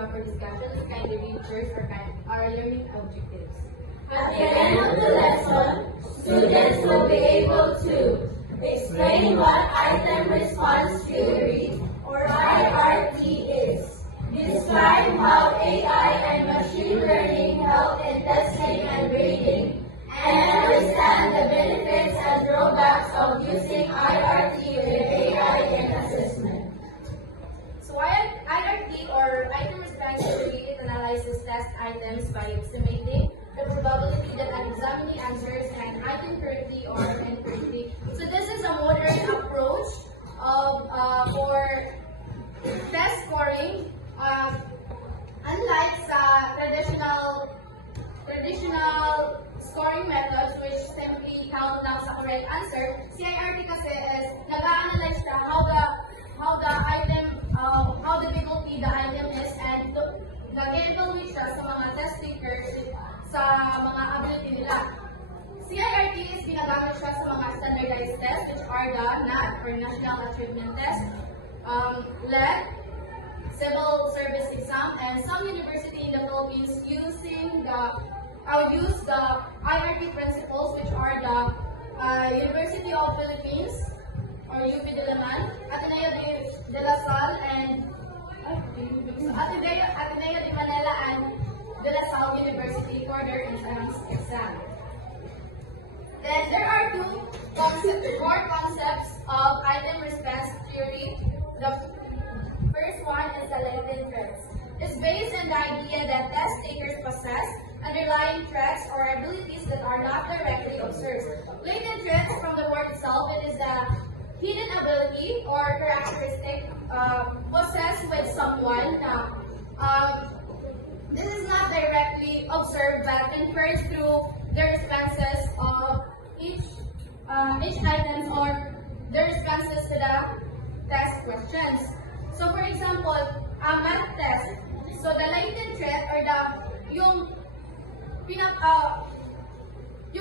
proper discussion is kindly read first our learning objectives. At the end of the lesson, students will be able to explain what item response theory or IRT is, describe how AI and machine learning help in testing and grading, and understand the benefits and drawbacks of using IRT with AI in assessment. So IRT or item response theory, it analyzes test items by estimating the probability that an examinee answers an item correctly or incorrectly. So this is a modern approach of for test scoring. Unlike traditional scoring methods which simply count lang sa correct answer, si IRT kasi is nag-analyze siya how the difficulty the item is, and nag-evaluate siya sa mga test takers sa mga ability nila. CIRT is ginagamit siya sa mga standardized tests which are the NAT or National Achievement Test, LET, Civil Service Exam, and some university in the Philippines use the IRT principles which are the University of Philippines or UP Diliman, Ateneo de La Salle, and Ateneo de Manila and De La Salle University for their entrance exam. Then there are core concepts of item response theory. The first one is the latent threats. It's based on the idea that test takers possess underlying threats or abilities that are not directly observed. Latent threats, from the word itself, it is the hidden ability or characteristic possessed with someone. This is not directly observed but inferred through the responses of each items or the responses to the test questions. So for example, a math test. So the latent threat or yung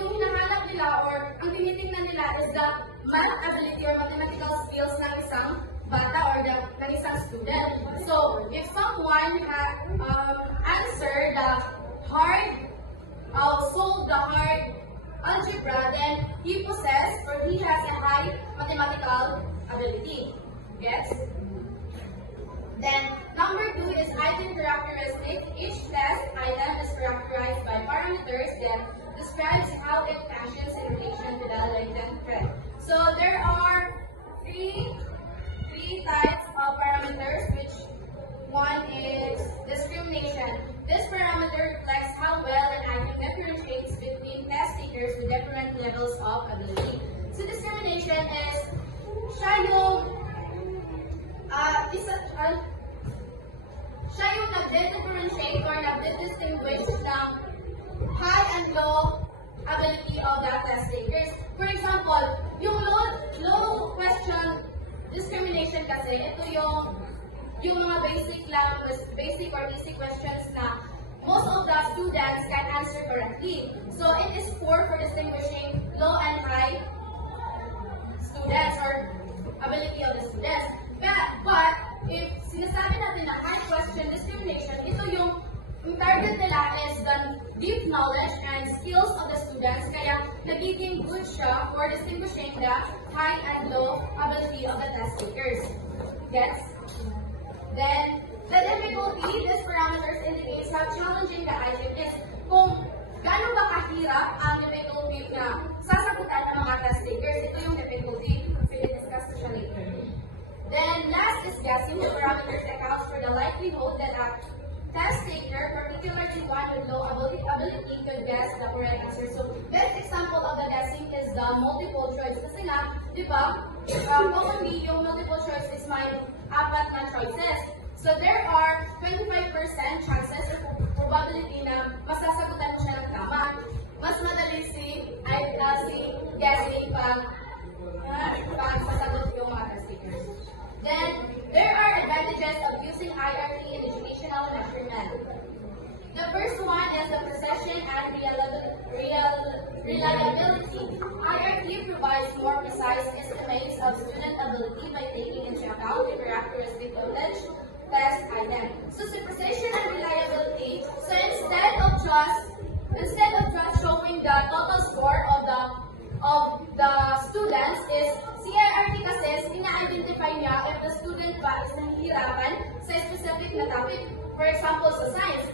hinahanap nila or ang tinitingnan nila is the math ability or mathematical skills ng isang bata or ng isang student. So if someone answer the solve the hard algebra, then he possesses or he has a high mathematical ability. Yes? Then number 2 is item characteristics. Each test item is characterized by parameters that describes how it functions in relation to the latent threat. So there are three types of parameters, which one is discrimination. This parameter reflects how well an item differentiates between test takers with different levels of ability. So discrimination is siya yung nag-differentiate or nag-distinguish ng high and low ability of the test takers. For example, yung low question discrimination kasi, ito yung mga basic or easy questions na most of the students can answer correctly. So it is poor for distinguishing low and high students or ability of the students. But if sinasabi natin na high question discrimination, ito yung target nila is the deep knowledge and skills of the students, kaya nagiging good siya for distinguishing the high and low ability of the test takers. Yes? Then, the difficulty, these parameters indicates how challenging the item is. Kung gaano ba kahirap ang difficulty na sasagutan ng mga test takers, ito yung difficulty. Discuss ko siya later. Then, last is guessing. The parameters accounts for the likelihood that a test taker, particularly one with low ability, could guess the correct answer. So, best example of the guessing is the multiple choice. Kasi nga, di ba, commonly, yung multiple choice is may apat na choices. So, there are 25% chances or probability na masasagutan mo siya ng tama. Mas madali si guessing pang sasagot yung mga test takers. Then, there are advantages of using IRT in educational measurement. The first one is the precision and reliability. IRT provides more precise estimates of student ability by taking into account the characteristic of each test item. So, sa precision of the students is si IRT kasi ina-identify niya if the student ba is nahihirapan sa specific na topic. For example, sa science,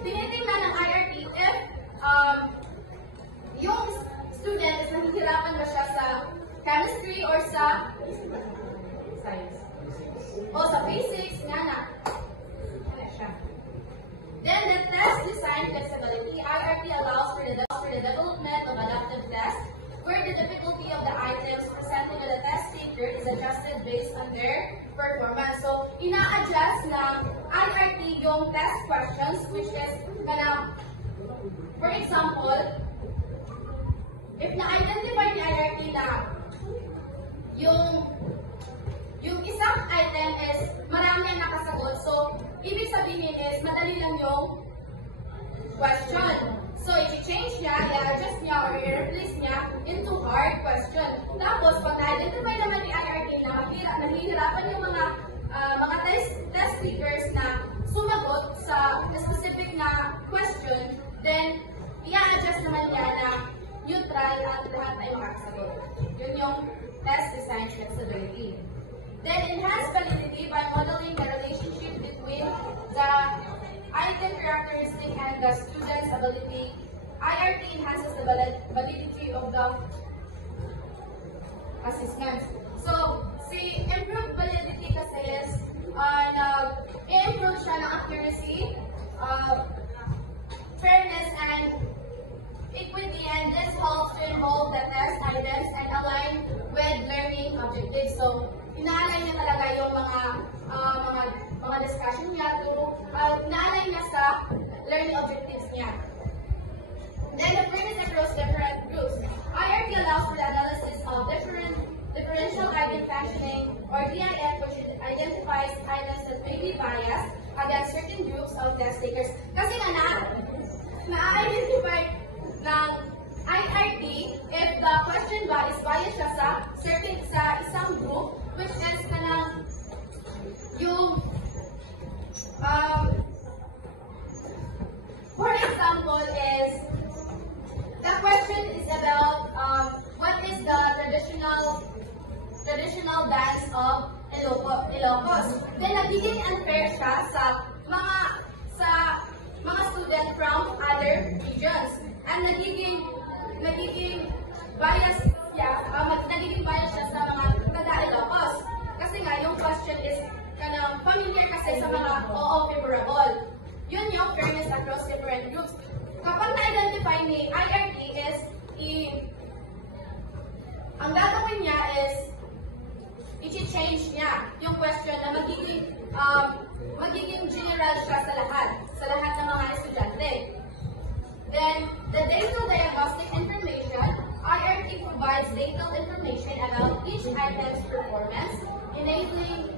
tinitingnan ng IRT if yung student is nahihirapan ba siya sa chemistry or sa science. O sa basics, nga na. Then the test design flexibility, IRT allows for the development of adaptive tests where the difficulty of the items presented to the test taker is adjusted based on their performance. So, ina-adjust ng IRT yung test questions which is for example, if na-identify ni IRT na yung isang item is marami ang nakasagot, so ibig sabihin is madali lang yung question. So, i-change niya, i-adjust niya, or i-replace niya into hard question. Tapos, pag na-identify naman ni IRT na mahihirapan yung mga test takers na sumagot sa specific na question, then, i-adjust naman niya na neutral at lahat ay makasagot. Yun yung test design flexibility. Then, enhance validity by modeling the relationship between the item characteristic and the student's ability. IRT enhances the validity of the assessments. So, si improved validity kasi is nag-improve siya ng accuracy, fairness, and equity, and this helps to involve the test items and align with learning objectives. So, ina-align niya talaga yung mga discussion niya ina-align niya sa learning objectives niya. Then, the fairness across different groups. IRT allows for the analysis of differential item functioning, or DIF, which identifies items that may be biased against certain groups of test takers. Kasi nga na-identify ng IRT if the question ba is biased siya sa isang group, which is yung for example is the question is about what is the traditional dance of Ilocos. Then nagiging unfair siya sa mga student from other regions. And nagiging bias siya sa mga taga-Ilocos. Kasi nga, yung question is familiar kasi sa mga favorable. Yun yung fairness across different groups. Kapag na-identify ni IRT is, ang gagawin niya is, i-change niya yung question na magiging general siya sa lahat ng mga estudyante. Then, the data diagnostic information, IRT provides detailed information about each item's performance, enabling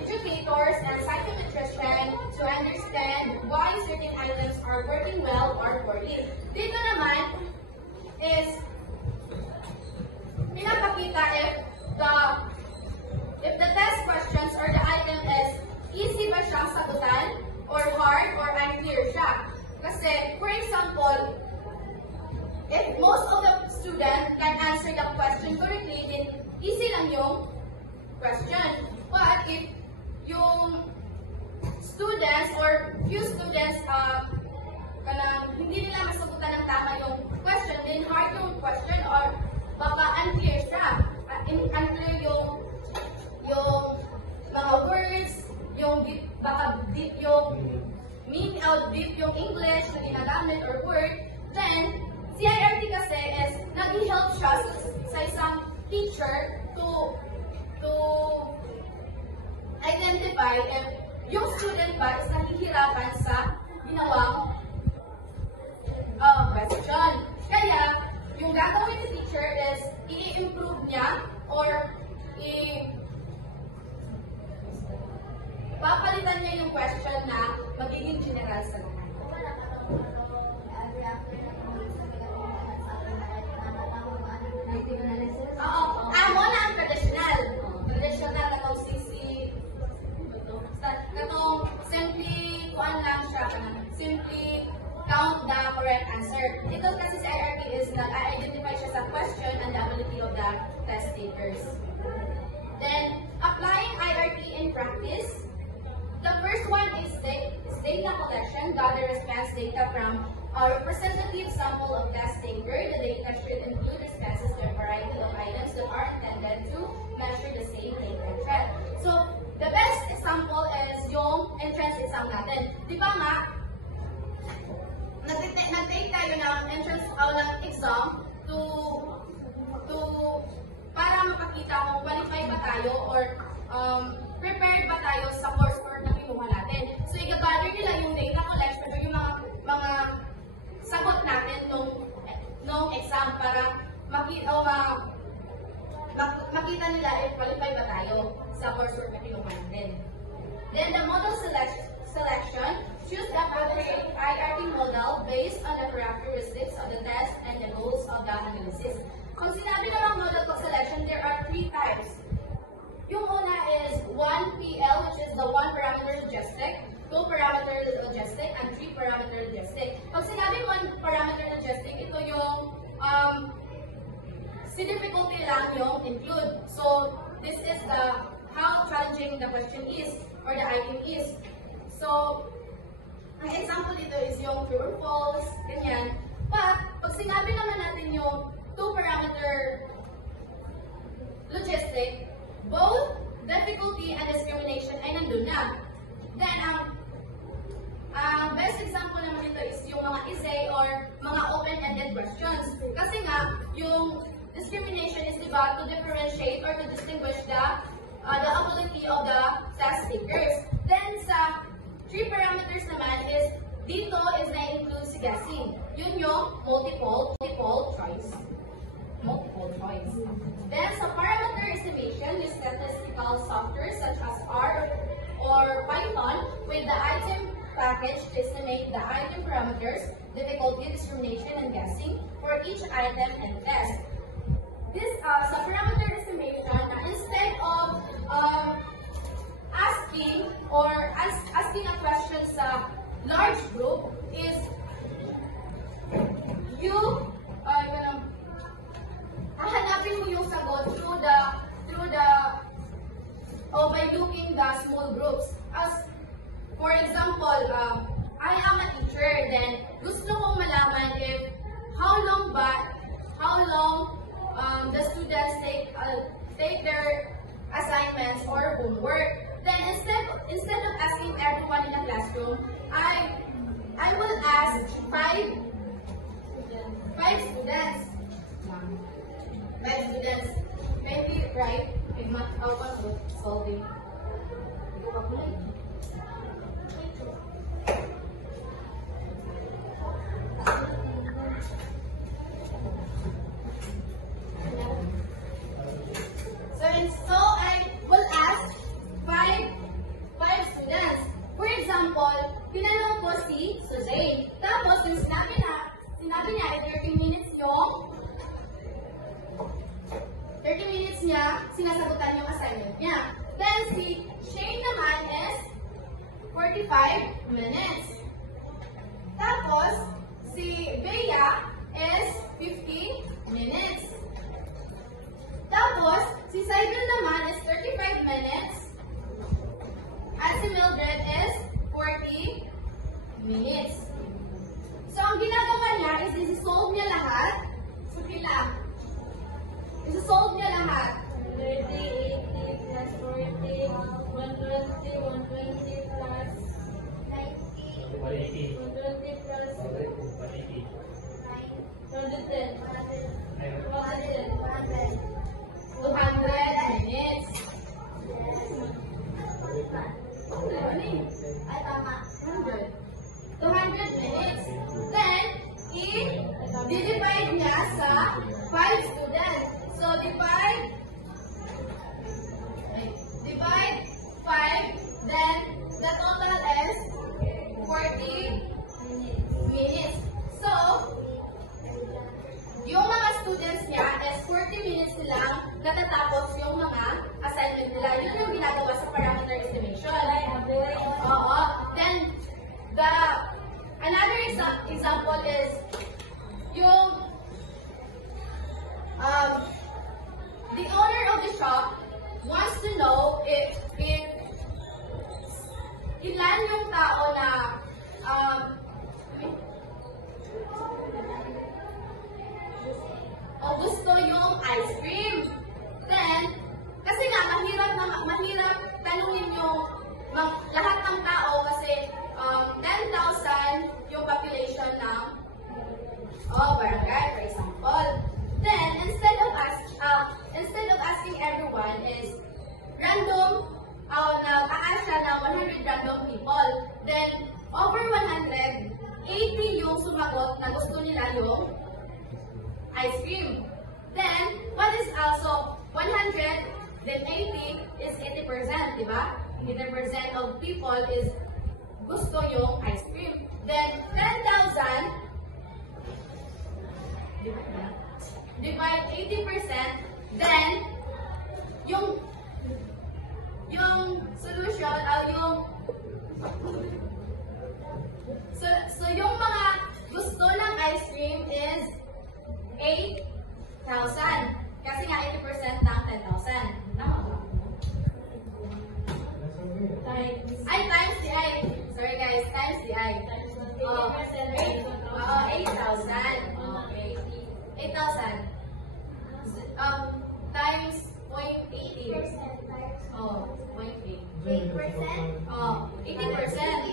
educators and psychometricians to understand why certain items are working well or poorly. Dito naman is pinapakita if the test questions or the item is easy ba siyang sagutan or hard or unclear siya. Kasi, for example, if most of the student can answer the question correctly, then easy lang yung question. But if yung students or few students hindi nila masagutan ng tama yung question, then hard yung question or baka unclear siya. Unclear yung mga words, baka deep yung meaning out deep yung English na ginagamit or word, then CIRT kasi is nag-help siya sa isang teacher to identify if yung student ba is nahihirapan sa ginawang question. Kaya, yung gagawin ni teacher is i-improve niya or papalitan niya yung question na magiging general sa lahat. Amo na ang traditional. Traditional na itong CC. Itong simply, kuan lang siya. Simply practice. The first one is data collection. Gather response data from a representative sample of test taker. The data should include responses to a variety of items that are intended to measure the same taker trend. So, the best example is yung entrance exam natin. Di ba nga, nag-take tayo ng entrance ng exam to para makakita kung qualified ba tayo or prepared ba tayo sa coursework na kinuha natin. So, i-gather nila yung data collection o yung mga sagot natin nung exam para makita nila if qualified ba tayo sa coursework na kinuha natin. Then, the model selection, choose the appropriate IRT model based on the characteristics of the test and the goals of the analysis. Kung sinabi namang model selection, there are 3 types. Yung una is 1PL, which is the 1-parameter logistic, 2-parameter logistic, and 3-parameter logistic. Pag sinabi 1-parameter logistic, ito yung difficulty lang yung include. So, this is how challenging the question is, or the item is. So, ang example dito is yung true or false, ganyan. But, pag sinabi naman natin yung 2-parameter logistic, both difficulty and discrimination ay nandun na. Then, ang best example naman dito is yung mga essay or mga open-ended questions. Kasi nga, yung discrimination is diba to differentiate or to distinguish the ability of the test takers. Then, sa 3 parameters naman is, dito is na-include si guessing. Yun yung multiple choice. Then, sa parameter estimation, use statistical software such as R or Python with the item package to estimate the item parameters, difficulty, discrimination, and guessing for each item and test. This sa parameter estimation, instead of asking a question sa large group, is you hanapin mo yung sagot by looking the small groups. As for example, I am a teacher, then gusto kong malaman if how long the students take their assignments or homework. Then instead of asking everyone in the classroom, I will ask five students. Maybe right? Solving. So I will ask five students. For example, pinanong ko si Suzanne. Tapos, yung sinabi niya ay 30 minutes niya, sinasagutan yung assignment niya. Then, si Shane naman is 45 minutes. Tapos, si Bea is 15 minutes. Tapos, si Cybele naman is 35 minutes. At si Mildred is 40 minutes. So, ang ginagawa niya is isi-solve niya lahat. So, pila? Isi-solve niya lahat. 30, 80 plus 40, 120, 120 plus 90, 120 plus 110, 200 minutes. Ay, tama. 200 minutes. Then, i-divide niya sa 5 students. So, divide 5, then the total is 40 minutes. So, yung mga students niya is 40 minutes nilang natatapos yung mga assignment nila. Yun yung ginagawa sa parameter estimation. Oo. Then, another example is yung the owner of the shop wants to know if gusto yung ice cream. Then, kasi nga, mahirap tanungin yung lahat ng tao kasi 10,000 yung population ng barangay, for example. Then, instead of asking everyone is random, nag-a-ask siya ng 100 random people. Then, over 100, 80 yung sumagot na gusto nila yung ice cream. Then, what is also 100, then 80 is 80%, di ba? 80% of people is gusto yung ice cream. Then, 10,000, divide 80%, then, yung solution, so yung mga gusto ng ice cream is 8,000. Kasi nga 80% ng 10,000. Tama ba? Times the I. Sorry guys, times the I. 8,000. 8,000. Times 0.80. 0.8. 8%? 80%.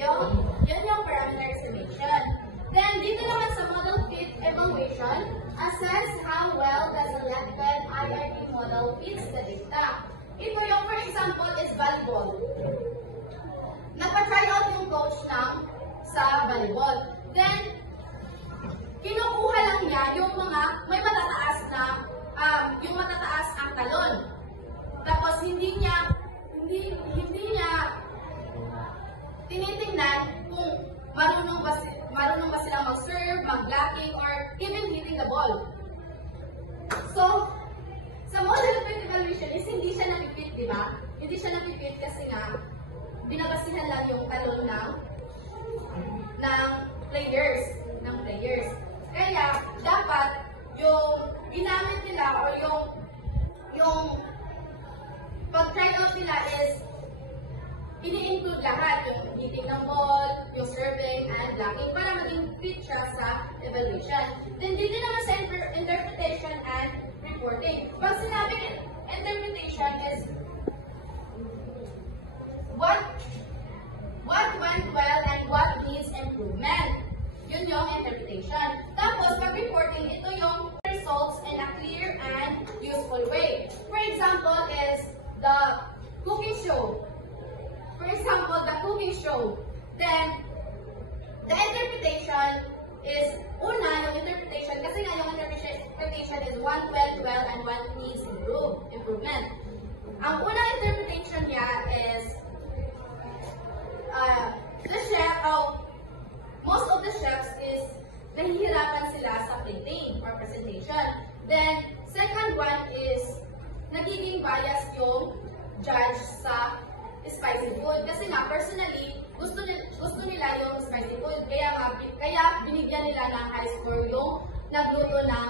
Yun yung parameter estimation. Then, dito naman sa model fit evaluation, assess how well the selected IRT model fits the data. Ito yung, for example, is volleyball. Nagpa-try out yung coach sa volleyball. Then, kinukuha lang niya yung mga may matataas na, yung matataas ang talon. Tapos, hindi niya tinitingnan kung marunong ba silang mag-serve, mag-blocking, or even hitting the ball. So, sa model fit evaluation is hindi siya napipit, di ba? Hindi siya napipit kasi nga binabasihan lang yung talon ng players. Kaya, dapat yung ginamit nila or yung pag-try out nila is ini-include lahat, yung hitting ng ball, yung serving, and blocking para maging fit siya sa evaluation. Then, dito naman sa interpretation and reporting. Pag sinabing interpretation is what went well and what needs improvement. Yun yung interpretation. Tapos, pag reporting, ito yung results in a clear and useful way. For example, is the cooking show. Then, the interpretation is, yung interpretation, kasi nga yung interpretation is what went well and what needs improvement. Ang unang interpretation niya is, most of the chefs is nahihirapan sila sa plating or presentation. Then, second one is, nagiging bias yung judge sa spicy food. Kasi nga, personally, gusto nila yung spicy food. Kaya binigyan nila ng high score yung nagluto ng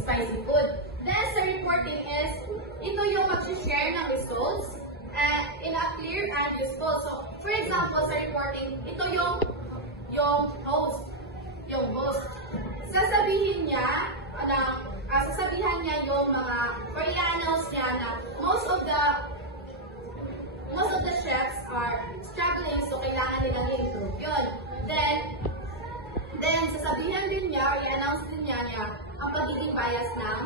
spicy food. Then, sa reporting is, ito yung mag-share ng results in a clear and useful. So, for example, sa reporting, ito yung host. Sasabihin niya yung mga, or i-announce niya na most of the chefs are struggling, so kailangan nilang i-improve yun. Then sasabihan din niya, or i-announce din niya ang pagiging bias ng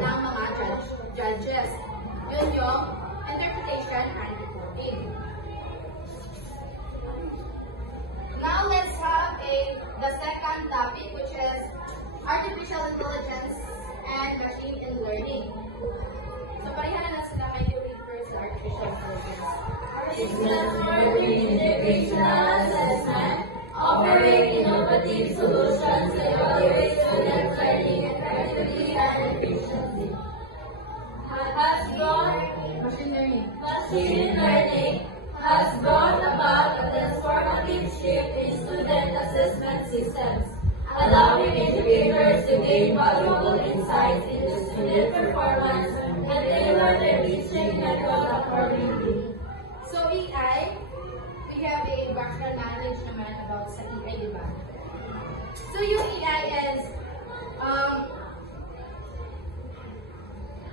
mga judges. Yun yung interpretation and reporting. Now let's have the second topic, which is artificial intelligence and machine learning. So pareha na sila, may you read first the artificial intelligence. Integration assessment, operate innovative solutions, evaluate student learning effectively and efficiently. Machine learning has brought about a transformative shift in student assessment systems, allowing educators to gain valuable insights into student performance and tailor their teaching method accordingly. So AI, we have a background knowledge naman about sa AI, di ba? So yung EI is,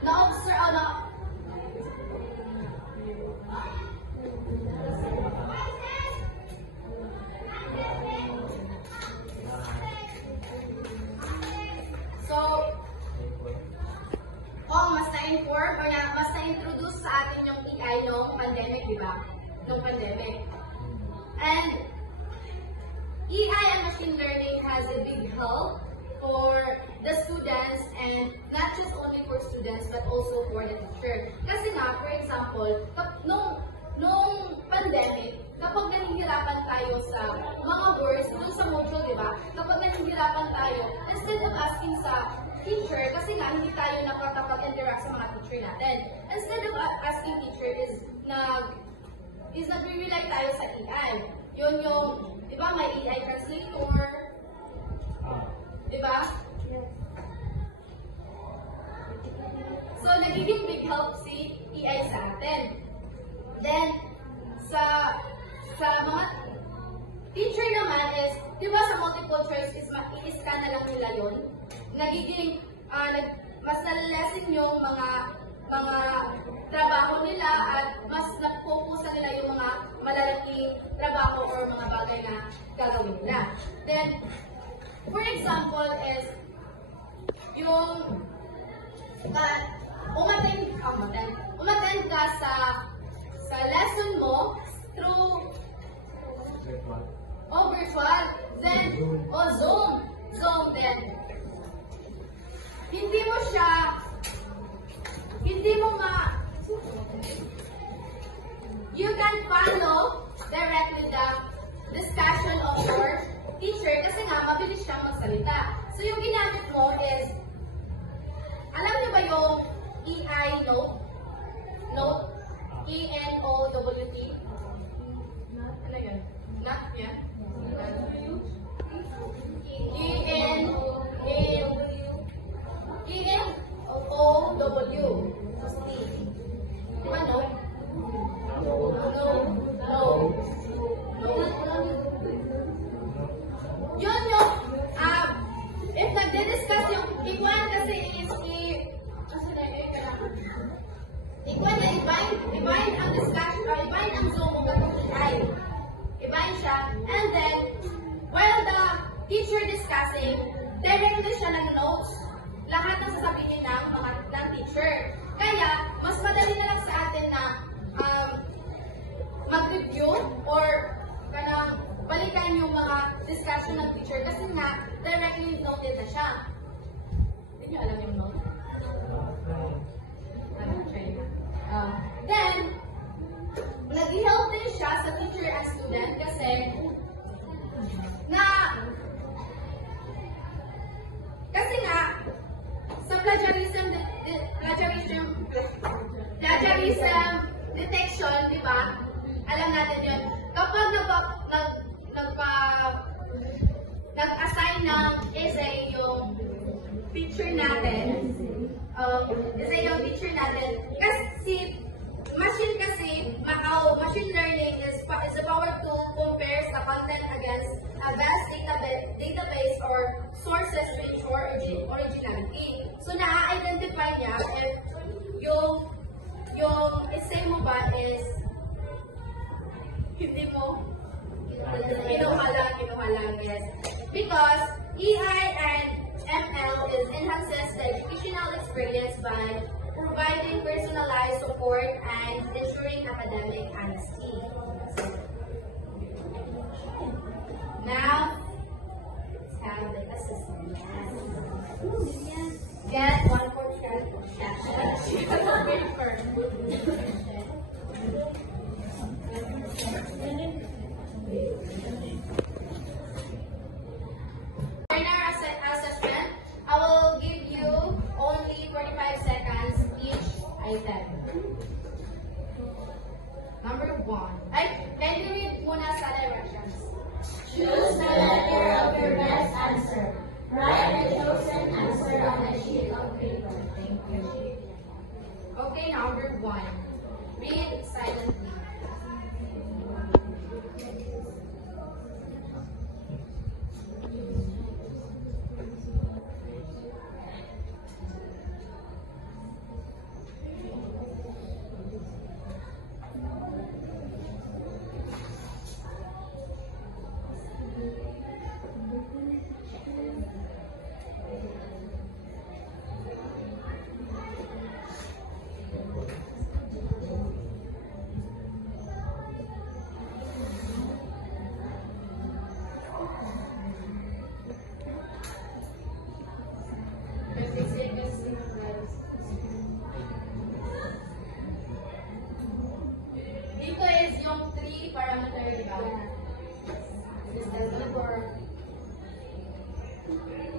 na-observe, mas na-inform, o mas na-introduce sa atin yung EI nung pandemic, di ba? Nung pandemic. And EI and machine learning has a big help for the students, and not just only for students but also for the teacher. Kasi nga, for example, nung pandemic, kapag nahihirapan tayo sa mga words, dun sa module, di ba? Kapag nahihirapan tayo, instead of asking sa teacher, kasi nga hindi tayo nakakapag-interact sa mga teacher natin. Instead of asking teacher is nag-rely tayo sa EI. Yun yung, di ba, may EI translator, di ba? So, nagiging big help si EI sa atin. Then, sa mga teacher naman is, di ba sa multiple choice is i-scan na lang nila yun. Nagiging, mas nalalasin yung mga trabaho nila at mas nag-focus na nila yung mga malalaking trabaho or mga bagay na gagawin nila. Then, for example is, yung umattend ka sa lesson mo through virtual, then Zoom, then hindi mo you can follow directly the discussion of your teacher kasi nga mabilis siyang magsalita. So yung ginamit mo is, alam niyo ba yung EI note? E-N-O-W-T? Ano yun? Not yan? E-N-O-W. Di ba no? No. Yun yung, if nagdi-discuss yung iguan kasi is i-bind ang discussion or i-bind ang Zoom o gatong EI. I-bind siya, and then, while the teacher discussing, directly siya nag-notes lahat ng sasabihin ng teacher. Kaya, mas madali na lang sa atin na mag-review or balikan yung mga discussion ng teacher kasi nga, directly noted na siya. Hindi nyo alam yung note? Then, nag-help din siya sa teacher and student kasi nga sa plagiarism detection, di ba? Alam natin yun. Kapag nag-assign ng essay yung teacher natin, kasi machine learning is a power tool compares the content against a vast database or sources with originality. So, na-identify niya if yung essay mo ba is hindi mo kinuha lang, yes. Because EI and ML enhances the educational experience by providing personalized support and ensuring academic honesty. Now, let's have the assessment. Get 1 for check. Assessment, I will give you only 45 seconds each item. Number 1. Can you read muna sa directions? Choose the letter of your best answer. Write the chosen answer on a sheet of paper. Thank you. Okay, number 1. Read silently. Thank you.